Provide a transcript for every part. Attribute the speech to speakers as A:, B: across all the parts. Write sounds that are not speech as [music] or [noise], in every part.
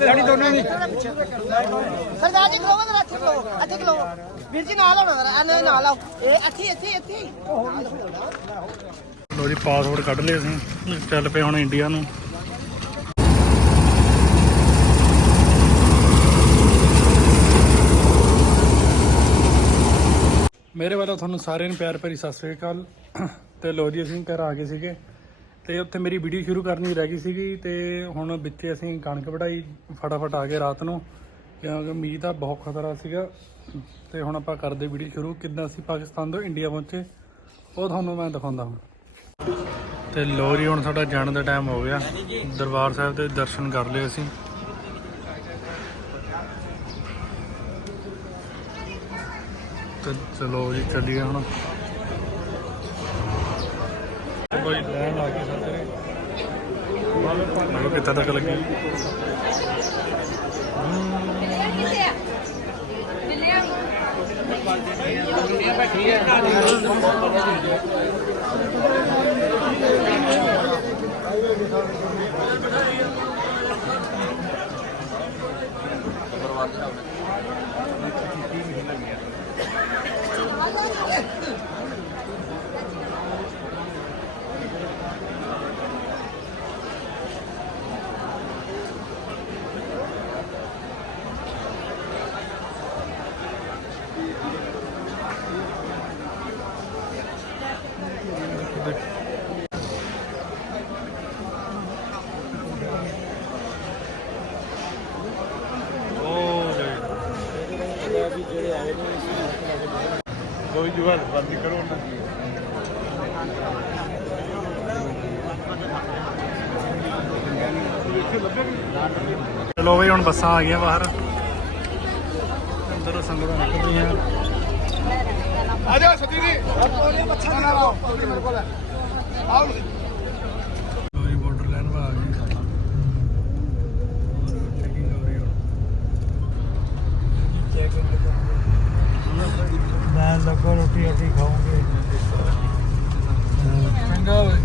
A: ਸਾਡੀ ਦੋਨਾਂ ਦੀ।
B: ਸਰਦਾਰ ਜੀ ਖਲੋਵੋ ਜਰਾ ਇੱਥੇ ਖਲੋਵੋ ਇੱਥੇ ਖਲੋਵੋ ਵੀਰ ਜੀ ਨਾਲ ਆਉਣਾ ਜਰਾ ਇਹਨੇ ਨਾਲ ਆਓ। ਇਹ ਇੱਥੇ ਇੱਥੇ ਇੱਥੇ
C: ਲੋ ਜੀ ਪਾਸਪੋਰਟ ਕੱਢ ਲਏ ਅਸੀਂ। ਚੱਲ ਪਏ ਹੁਣ ਇੰਡੀਆ ਨੂੰ। ਮੇਰੇ ਵੱਲੋਂ ਤੁਹਾਨੂੰ ਸਾਰਿਆਂ ਨੂੰ ਪਿਆਰ ਭਰੀ ਸਤਿ ਸ੍ਰੀ ਅਕਾਲ। ਤੇ ਲੋ ਜੀ ਅਸੀਂ ਘਰ ਆ ਗਏ ਸੀਗੇ। ਤੇ ਉੱਥੇ ਮੇਰੀ ਵੀਡੀਓ ਸ਼ੁਰੂ ਕਰਨੀ ਰਹਿ ਗਈ ਸੀਗੀ ਤੇ ਹੁਣ ਵਿੱਚੇ ਅਸੀਂ ਕਣਕ ਵਢਾਈ ਫਟਾਫਟ ਆ ਗਏ ਰਾਤ ਨੂੰ। ਕਿਉਂਕਿ ਮੀਂਹ ਦਾ ਬਹੁਤ ਖਤਰਾ ਸੀਗਾ। ਤੇ ਹੁਣ ਆਪਾਂ ਕਰਦੇ ਵੀਡੀਓ ਸ਼ੁਰੂ। ਕਿੱਦਾਂ ਅਸੀਂ ਪਾਕਿਸਤਾਨ ਤੋਂ ਇੰਡੀਆ ਪਹੁੰਚੇ? ਉਹ ਤੁਹਾਨੂੰ ਮੈਂ ਦਿਖਾਉਂਦਾ ਹਾਂ। ਤੇ ਲੋਰੀ ਹੁਣ ਸਾਡਾ ਜਾਣ ਦਾ ਟਾਈਮ ਹੋ ਗਿਆ। ਦਰਬਾਰ ਸਾਹਿਬ ਦੇ ਦਰਸ਼ਨ ਕਰ ਲਏ ਅਸੀਂ। ਤੇ ਚਲੋ ਜੀ, ਚੱਲੀਏ ਹੁਣ। ਕੋਈ ਮੈਨੂੰ ਕਿੱਥੇ ਤੱਕ ਲੱਗੀ ਉਹ ਕਰੋ ਨਾ ਚਲੋ ਬਈ ਹੁਣ ਬੱਸਾਂ ਆ ਗਈਆਂ ਬਾਹਰ। ਅੰਦਰ ਸੰਗਤਾਂ ਨਿਕਲ ਰਹੀਆਂ
A: ਆ ਜਾ। ਸਤੀ ਜੀ ਬੱਚਾ ਨਾ ਆਓ। ਮੇਰੇ ਕੋਲ। ਆਓ
C: ਲੋ ਜੀ ਬਾਰਡਰ ਲਾਈਨ ਵਾ ਆ ਗਏ ਚੈਕਿੰਗ ਹੋ ਰਹੀ ਹੁਣ
D: ਮੈਂ ਲੱਗਾ ਰੋਟੀ ਅਸੀਂ ਖਾਵਾਂਗੇ
C: ਚੰਗਾ ਓਏ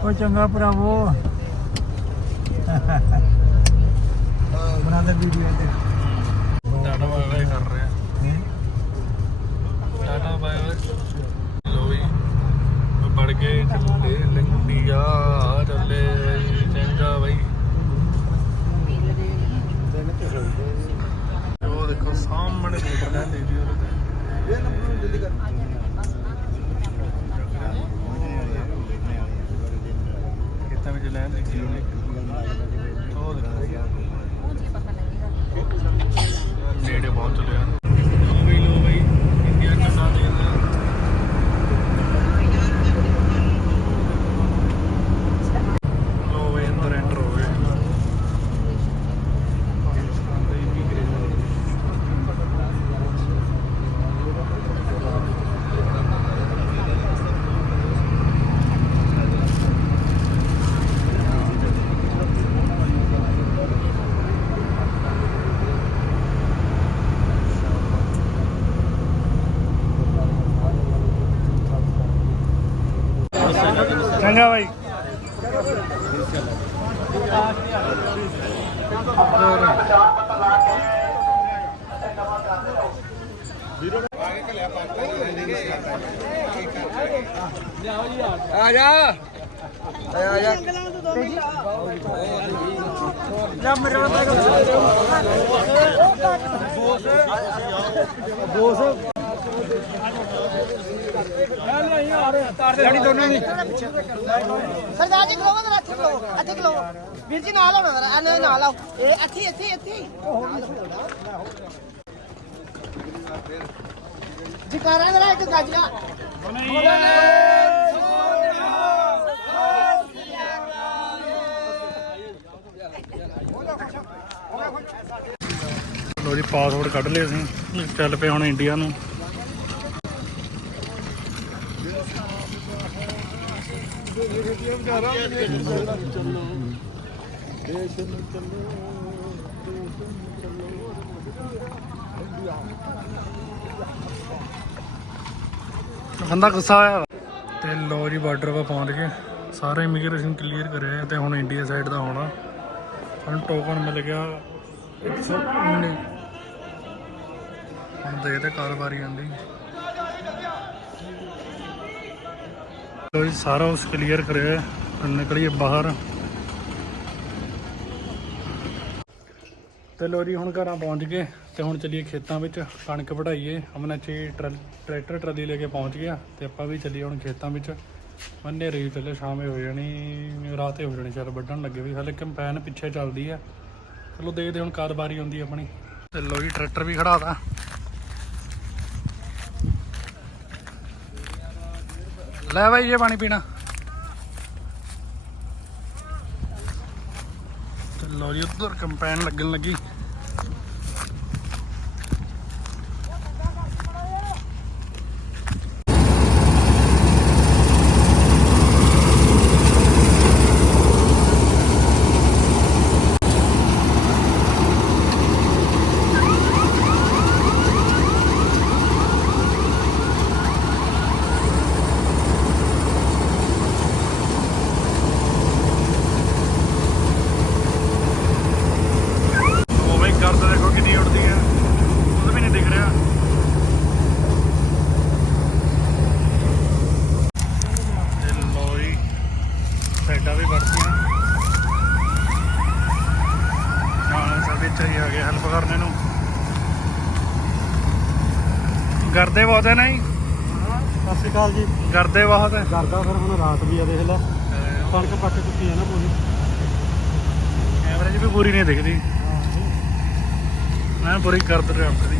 D: ਉਹ ਚੰਗਾ ਭਰਾਵੋ। [laughs] ਬਣਾ ਦੇ ਵੀਡੀਓ ਤੇ
C: ਟਾਟਾ ਬਾਏ ਬਾਏ ਕਰ ਰਹੇ ਆ ਟਾਟਾ ਬਾਏ ਬਾਏ ਲੋ ਵੀ ਬੜ ਕੇ ਚੱਲੇ ਲੰਡੀਆ ਚੱਲੇ ਚੰਗਾ ਬਈ ਉਹ ਦੇਖੋ ਸਾਹਮਣੇ ਮੋਟਰ ਲੈਣ ਦੇ ਜੀ ਉਹਦੇ
A: ਇਹ ਨੰਬਰ ਨੂੰ ਜਲਦੀ ਕਰ
C: ਕਿੱਥੇ ਵਿੱਚ ਲੈਣ ਦੇ ਜੀ ਉਹਨੇ ਉਹ ਦੇਖੋ ਨੇੜੇ ਪਹੁੰਚ ਚਲੇ ਆ ਲੋ ਬਈ ਲੋ ਬਈ ਇੰਡੀਆ ਕਿੰਨਾ ਦੇਖਦਾ ਲੋ ਬਈ ਅੰਦਰ ਐਂਟਰ ਹੋ ਗਏ ਪਾਕਿਸਤਾਨ ਦੇ ਇਮੀਗ੍ਰੇਸ਼ਨ ਚੰਗਾ ਬਾਈ।
A: ਆ ਜਾ। ਆ ਜਾ
B: ਲੈ ਮੇਰੇ ਨਾਲ
A: ਸਾਡੀ ਦੋਨਾਂ ਦੀ
B: ਸਰਦਾਰ ਜੀ ਖਲੋਵੋ ਜਰਾ ਇੱਥੇ ਖਲੋਵੋ ਇੱਥੇ ਖਲੋਵੋ ਵੀਰ ਜੀ ਨਾਲ ਆਉਣਾ ਜਰਾ ਇਹਨੇ ਨਾਲ ਆਓ। ਇਹ ਇੱਥੇ ਇੱਥੇ ਇੱਥੇ ਜਕਾਰਾ ਜਰਾ ਇੱਕ ਗੱਜਰਾ
C: ਲੋ ਜੀ ਪਾਸਪੋਰਟ ਕੱਢ ਲਏ ਅਸੀਂ। ਚੱਲ ਪਏ ਹੁਣ ਇੰਡੀਆ ਨੂੰ। ਬੰਦਾ ਗੁੱਸਾ ਹੋਇਆ ਵਾ। ਤੇ ਲੋ ਜੀ ਬਾਰਡਰ 'ਤੇ ਪਹੁੰਚ ਗਏ। ਸਾਰਾ ਇਮੀਗ੍ਰੇਸ਼ਨ ਕਲੀਅਰ ਕਰਿਆ ਤੇ ਹੁਣ ਇੰਡੀਆ ਸਾਈਡ ਦਾ ਹੋਣਾ। ਸਾਨੂੰ ਟੋਕਨ ਮਿਲ ਗਿਆ 119 ਹੁਣ ਦੇਖਦੇ ਕਾਰਵਾਈ ਆਂਦੀ ਲੋ ਜੀ, ਸਾਰਾ ਉਸ ਕਲੀਅਰ ਕਰਿਆ ਹੁਣ ਨਿਕਲੀਏ ਬਾਹਰ। ਤੇ ਲੋ ਜੀ, ਹੁਣ ਘਰਾਂ ਪਹੁੰਚ ਗਏ ਤੇ ਹੁਣ ਚੱਲੀਏ ਖੇਤਾਂ ਵਿੱਚ, ਕਣਕ ਵਢਾਈਏ। ਅਮਨਾ ਚੀ ਟਰੈਕਟਰ, ਟਰਾਲੀ ਲੈ ਕੇ ਪਹੁੰਚ ਗਿਆ ਤੇ ਆਪਾਂ ਵੀ ਚੱਲੀਏ ਹੁਣ ਖੇਤਾਂ ਵਿੱਚ। ਮੰਨੇ ਰਹੀ ਚੱਲੇ, ਸ਼ਾਮੇ ਹੋ ਜਾਣੀ, ਰਾਤੇ ਹੋ ਜਾਣੀ ਚੱਲ ਵੱਢਣ ਲੱਗੇ ਵੀ, ਹਾਲੇ ਕੰਪੈਨ ਪਿੱਛੇ ਚੱਲਦੀ ਆ। ਚਲੋ ਦੇਖਦੇ ਹੁਣ ਕਾਰਬਾਰੀ ਹੁੰਦੀ ਆਪਣੀ। ਤੇ ਲੋ ਜੀ, ਟਰੈਕਟਰ ਵੀ ਖੜਾਤਾ ਲੈ ਬਾਈ ਇਹ ਪਾਣੀ ਪੀਣਾ। ਤੇ ਲੋ ਜੀ ਉਧਰ ਕੰਪੈਨ ਲੱਗਣ ਲੱਗੀ ਉਹ ਵੀ ਕਰਦ ਦੇਖੋ ਕਿੰਨੀ ਉੱਡਦੀ ਆ ਉਹ ਵੀ ਨਹੀਂ ਦਿਖ ਰਿਹਾ ਤੇ ਲੋ ਜੀ ਸਾਈਡਾਂ ਵੀ ਵਰਤੀਆਂ ਨਾਲ ਸਾਡੇ ਚਾਹੀ ਆ ਗਏ ਹੈਲਪ ਕਰਨੇ ਨੂੰ ਕਰਦੇ ਬਹੁਤ ਹੈ ਨਹੀਂ
D: ਸਤਿ ਸ਼੍ਰੀ ਅਕਾਲ ਜੀ।
C: ਕਰਦੇ ਬਹੁਤ ਹੈ।
D: ਕਰਦਾ ਫਿਰ ਹੁਣ ਰਾਤ ਵੀ ਆ ਦੇਖ ਲੈ। ਕਣਕ ਪੱਕ ਚੁੱਕੀ ਹੈ ਨਾ ਪੂਰੀ।
C: ਐਵਰੇਜ ਵੀ ਪੂਰੀ ਨਹੀਂ ਦਿਖਦੀ। ਮੈਂ ਪੂਰੀ ਕਰਦ ਰਿਹਾ ਆਪਣੀ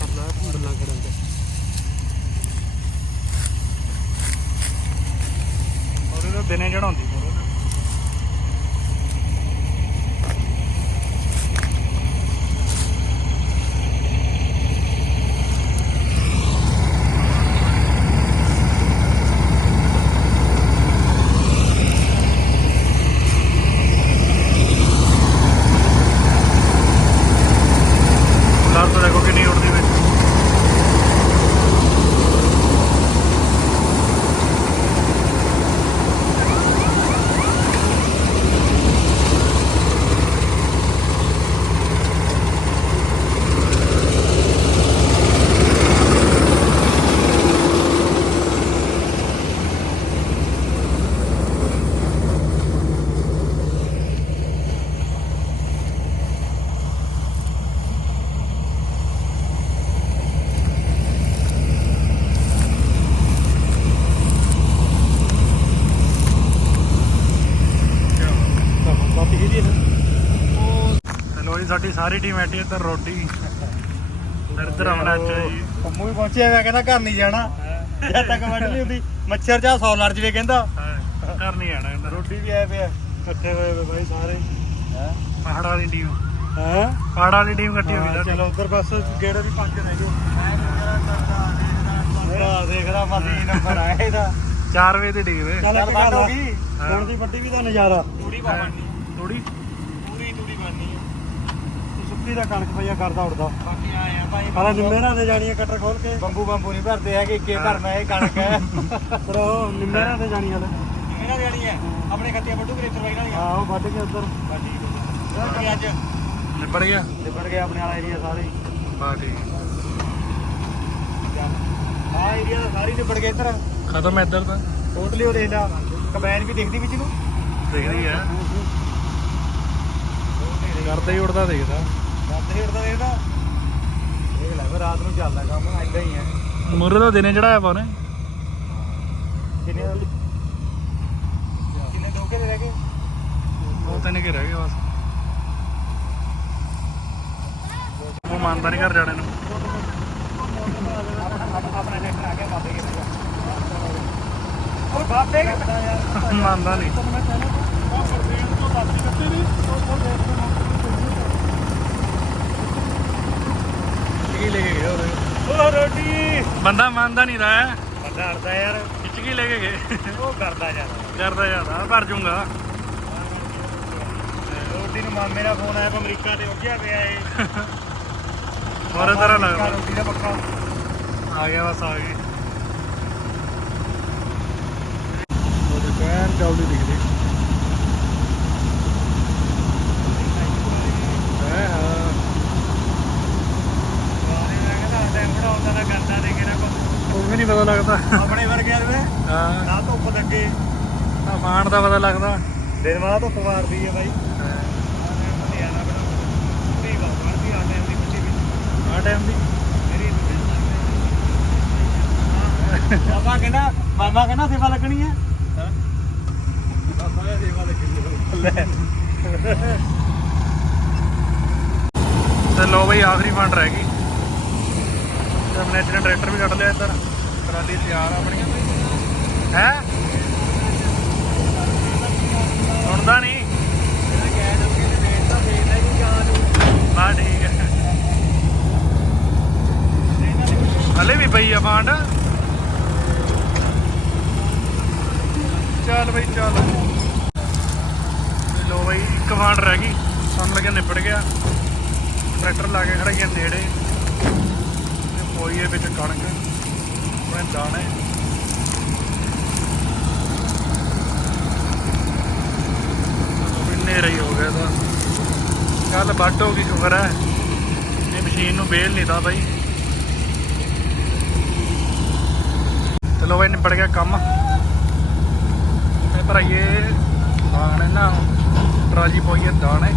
D: ਕਰਦਾ ਬੰਦਾ ਕਰਨ ਤੇ
C: ਉਹਦੇ ਤਾਂ ਦਿਨੇ ਚੜਾਉਂਦੀ ਪੂਰਾ। ਕਾਰ ਤਾਂ ਦੇਖੋ ਕਿੰਨੀ ਉੱਡਦੀ ਵਿੱਚ
D: ਬਾਤ ਕੀ ਦੀ
C: ਤੇ ਲੋ ਜੀ ਸਾਡੀ ਸਾਰੀ ਟੀਮ ਐਟੀ ਇੱਧਰ ਰੋਟੀ ਇੱਧਰ ਆਉਣਾ ਚਾਹੀ
D: ਪੰਮੂ ਵੀ ਪਹੁੰਚਿਆ ਹੋਇਆ ਕਹਿੰਦਾ ਘਰ ਨਹੀਂ ਜਾਣਾ। ਜਦ ਤੱਕ ਵੱਢ ਨਹੀਂ ਹੁੰਦੀ ਮੱਛਰ ਚਾਹ 100 ਲੜ ਜਵੇ ਕਹਿੰਦਾ।
C: ਘਰ ਨਹੀਂ ਆਣਾ
D: ਰੋਟੀ ਵੀ ਆਏ ਪਿਆ ਇਕੱਠੇ ਹੋਏ ਵੇ ਬਾਈ ਸਾਰੇ। ਹੈ।
C: ਪਹਾੜਾਂ ਵਾਲੀ ਟੀਮ।
D: ਹੈ।
C: ਪਹਾੜਾਂ ਵਾਲੀ ਟੀਮ ਇਕੱਠੀ ਹੋਈ
D: ਚਲੋ ਉਧਰ ਬਸ ਗੇੜੇ ਵੀ ਪੰਜ ਰਹਿ ਗਏ ਮੈਂ ਦੇਖਦਾ ਮਸੀ ਨੰਬਰ ਆਇਆ ਇਹਦਾ।
C: 4 ਵਜੇ ਦੀ ਟੀਮ ਹੈ।
D: ਚੱਲ ਵੱਢ ਹੋ ਗਈ। ਹੁਣ ਦੀ ਵੱਡੀ ਵੀ ਦਾ ਨਜ਼ਾਰਾ।
C: ਥੋੜੀ ਪਾਵਣੀ ਥੋੜੀ
D: ਸੁੱਕੀ ਦਾ ਕਣਕ ਪਈਆ ਕਰਦਾ ਉੜਦਾ
A: ਬਾਕੀ ਆਏ ਆ ਭਾਈ
D: ਹਾਲਾ ਨਿੰਮੇਰਾਂ ਦੇ ਜਾਣੀ ਹੈ ਕਟਰ ਖੋਲ ਕੇ।
A: ਬੰਬੂ ਬੰਬੂ ਨਹੀਂ ਭਰਦੇ ਹੈਗੇ ਇੱਕੇ ਭਰਨਾ ਇਹ ਕਣਕ ਹੈ।
D: ਪਰ ਉਹ ਨਿੰਮੇਰਾਂ ਦੇ ਜਾਣੀ ਹਲੇ
A: ਇਹਨਾਂ ਦੀ ਜਾਣੀ ਹੈ? ਆਪਣੇ ਖੱਤੀਆਂ ਵੱਡੂ ਕਰੇ ਸਰਵਾਈ ਨਾਲ
D: ਹਾਂ ਉਹ ਵੱਢ ਕੇ ਉਧਰ।
A: ਬਾਜੀ ਅੱਜ?
C: ਨਿਬੜ ਗਿਆ?
D: ਨਿਬੜ ਗਿਆ ਆਪਣੇ ਵਾਲਾ ਏਰੀਆ ਸਾਰੇ।
C: ਬਾ ਠੀਕ
A: ਹਾਂ। ਏਰੀਆ ਦਾ ਸਾਰੀ ਨਿਬੜ ਗਿਆ ਇੱਧਰ।
C: ਖਤਮ ਇੱਧਰ ਤਾਂ।
A: ਟੋਟਲੀ ਉਹ ਦੇਖ ਲਾ। ਕੰਬਾਈਨ ਵੀ ਦਿਖਦੀ ਵਿੱਚ ਨੂੰ।
C: ਦਿਖਦੀ ਹੈ। ਕਰਦਾ ਹੀ ਉੜਦਾ ਦਿਖਦਾ।
A: ਹੇਠ ਦਾ ਦੇਖਦਾ ਦੇਖ ਲੈ ਫਿਰ ਰਾਤ ਨੂੰ ਚੱਲਦਾ ਕੰਮ ਐਦਾਂ ਹੀ ਹੈ।
C: ਮੁਰੇ ਦਾ ਦਿਨੇ ਚੜਾਇਆ ਪਾਉਨੇ
A: ਕਿੰਨੇ ਕਿੰਨੇ ਦੋ ਕੇ ਰਹਿ ਗਏ?
C: ਦੋ ਤਿੰਨ ਕੇ ਰਹਿ ਗਏ ਬਸ। ਉਹ ਮੰਨਦਾ ਨਹੀਂ ਘਰ ਜਾਣੇ ਨੂੰ।
A: ਆਪਣਾ ਟਰੈਕਟਰ ਆ ਗਿਆ ਬਾਬੇ ਕੇ ਉਹ ਬਾਬੇ ਕੇ
C: ਮੰਨਦਾ ਨਹੀਂ ਕੀ ਲੈ ਕੇ ਗਏ ਉਹਦੇ
A: ਉਹ ਰੋਟੀ
C: ਬੰਦਾ ਮੰਨਦਾ ਨਹੀਂ ਦਾ
A: ਬੰਦਾ ਅੜਦਾ ਯਾਰ।
C: ਖਿੱਚ ਕੇ ਲੈ ਕੇ ਗਏ।
A: ਉਹ ਕਰਦਾ ਯਾਰ
C: ਕਰਦਾ ਜਾਂਦਾ ਭਰ ਜੂੰਗਾ।
D: ਰੋਟੀ ਨੂੰ ਮਾਮੇ ਦਾ ਫੋਨ ਆਇਆ ਅਮਰੀਕਾ ਤੇ ਉੱਜਿਆ ਪਿਆ ਏ
C: ਹੋਰ ਤਰ੍ਹਾਂ ਲੱਗਦਾ
D: ਰੋਟੀ ਦਾ ਪੱਕਾ।
C: ਆ ਗਿਆ ਬਸ ਆ ਗਏ। ਉਹ ਦੇਖੋ ਐਨ ਜਲਦੀ ਦਿਖਦੇ ਹੈ ਹਾਂ ਉਹ ਵੀ ਨਹੀਂ ਪਤਾ
D: ਆਪਣੇ ਵਰਗਿਆਂ ਨੂੰ
C: ਹਾਂ।
D: ਨਾ ਧੁੱਪ ਲੱਗੇ।
C: ਆ ਮਾਣ ਦਾ ਪਤਾ ਲੱਗਦਾ।
D: ਦਿਨ ਵਾਲਾ ਧੁੱਪ ਮਾਰਦੀ ਹੈ। ਬਾਈ
C: ਆ। ਟਾਈਮ ਦੀ
D: ਮਾਮਾ ਕਹਿੰਦਾ ਮਾਮਾ ਕਹਿੰਦਾ ਸੇਵਾ ਲੱਗਣੀ ਹੈ।
C: ਤੇ ਲੋ ਬਈ ਆਖਰੀ ਫੰਡ ਰਹਿ ਗਈ। ਤੇ ਨੇ ਟਰੈਕਟਰ ਵੀ ਕੱਢ ਲਿਆ ਇੱਧਰ। ਟਰਾਲੀ ਤਿਆਰ ਆ ਆਪਣੀਆਂ ਹੈ? ਸੁਣਦਾ ਨਹੀਂ। ਬਾ ਠੀਕ ਹੈ। ਹਲੇ ਵੀ ਪਈ ਆ ਫੰਡ ਚੱਲ ਬਈ ਚੱਲ। ਲੋ ਬਈ ਇੱਕ ਫੰਡ ਰਹਿ ਗਈ। ਸਾਨੂੰ ਲੱਗਿਆ ਨਿਬੜ ਗਿਆ। ਟਰੈਕਟਰ ਲਾ ਕੇ ਖੜਾਈਆਂ ਨੇੜੇ। ਤੇ ਪੋਈਏ ਵਿੱਚ ਕਣਕ। ਉਹਨੇ ਦਾਣੇ ਹੀ ਹੋ ਗਿਆ ਤਾਂ। ਕੱਲ ਵੱਢ ਹੋ ਗਈ, ਸ਼ੁਕਰ ਹੈ। ਇਹ ਮਸ਼ੀਨ ਨੂੰ ਬੇਲ ਨਹੀਂ ਦਾ ਬਾਈ। ਚਲੋ ਬਾਈ, ਨਿਬੜ ਗਿਆ ਕੰਮ। ਤੇ ਭਰਾਈਏ, ਦਾਣੇ ਨਾ, ਟਰਾਲੀ ਪੋਈਏ ਦਾਣੇ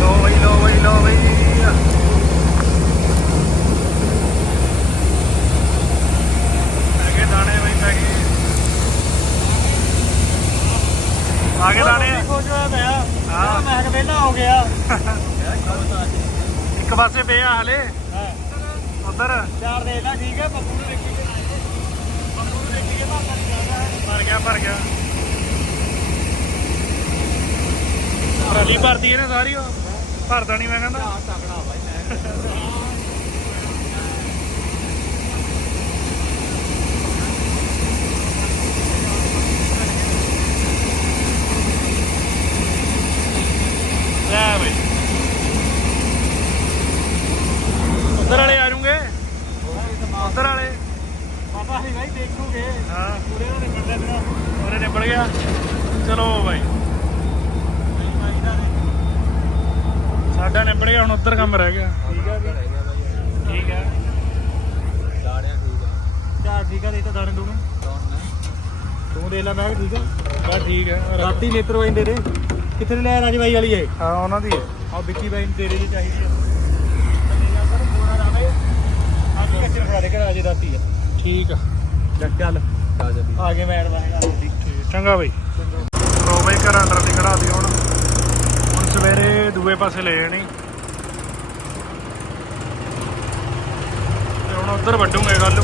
C: ਲੋ ਬਈ ਲੋ ਬਈ ਲੋ ਬਈ ਪੈ ਗਏ ਦਾਣੇ ਬਈ ਪੈ ਗਏ ਆ ਗਏ ਦਾਣੇ
D: ਖੁਸ਼ ਹੋਇਆ ਪਿਆ
C: ਹਾਂ।
D: ਮੈਂ ਕਿਹਾ ਵਿਹਲਾ ਹੋ ਗਿਆ
C: ਇੱਕ ਪਾਸੇ ਪਏ ਆ ਹਲੇ।
D: ਹਾਂ।
C: ਉਧਰ।
D: ਚਾਰ ਦੇ ਨਾ ਠੀਕ ਹੈ ਪੱਪੂ ਨੂੰ ਦੇਖੀ ਪੱਪੂ ਨੂੰ ਦੇਖੀ ਕੇ ਭਾਪਾ ਨਹੀਂ ਜਾਂਦਾ
C: ਭਰ ਗਿਆ ਭਰ ਗਿਆ। ਟਰਾਲੀ ਭਰਦੀ ਇਹਨੇ ਸਾਰੀ ਉਹ। ਭਰਦਾ ਨਹੀਂ ਮੈਂ ਕਹਿੰਦਾ।
D: ਤਕੜਾ ਬਾਈ
C: ਲੈ ਬਈ। ਉਧਰ ਵਾਲੇ ਆ ਜੂਗੇ ਉਧਰ ਵਾਲੇ।
D: ਪਤਾ ਨਹੀਂ ਬਾਈ ਦੇਖੂਗੇ।
C: ਹਾਂ।
D: ਪੂਰੇ ਦਾ ਨਿਕਲਦਾ ਤੇਰਾ
C: ਉਹਨੇ ਨਿਬੜ ਗਿਆ। ਚਲੋ ਬਾਈ। ਸਾਡਾ ਨਿਬੜ ਗਿਆ ਹੁਣ ਉੱਧਰ ਕੰਮ ਰਹਿ ਗਿਆ।
D: ਠੀਕ ਹੈ ਜੀ।
C: ਠੀਕ ਹੈ
D: ਚਾਰ ਠੀਕ ਹੈ ਦੇ ਤਾਂ ਦਾਣੇ ਦੂਣੇ ਤੂੰ ਦੇ ਲੈ ਮੈਂ ਠੀਕ
C: ਠੀਕ ਹੈ
D: ਰਾਤੀ ਨੇਤਰ ਵਾਈ ਦੇ। ਕਿੱਥੇ ਲਿਆ ਰਾਜ ਬਾਈ ਵਾਲੀ
C: ਹਾਂ ਉਹਨਾਂ ਦੀ ਹੈ
D: ਆ ਵਿੱਕੀ ਬਾਈ ਨੂੰ ਤੇਰੇ ਦੀ ਚਾਹੀਦੀ ਆ। ਰਾਤੀ ਆ।
C: ਠੀਕ ਆ।
D: ਚੱਲ। ਆ ਗਏ
C: ਚੰਗਾ ਬਾਈ। ਲੋ ਬਾਈ ਘਰਾਂ ਅੰਦਰ ਦੀ ਹੁਣ। ਹੁਣ ਸਵੇਰੇ ਦੂਏ ਪਾਸੇ ਲੈ ਜਾਣੀ। ਤੇ ਹੁਣ ਉੱਧਰ ਵੱਢੂਗੇ ਕੱਲ ਲੋ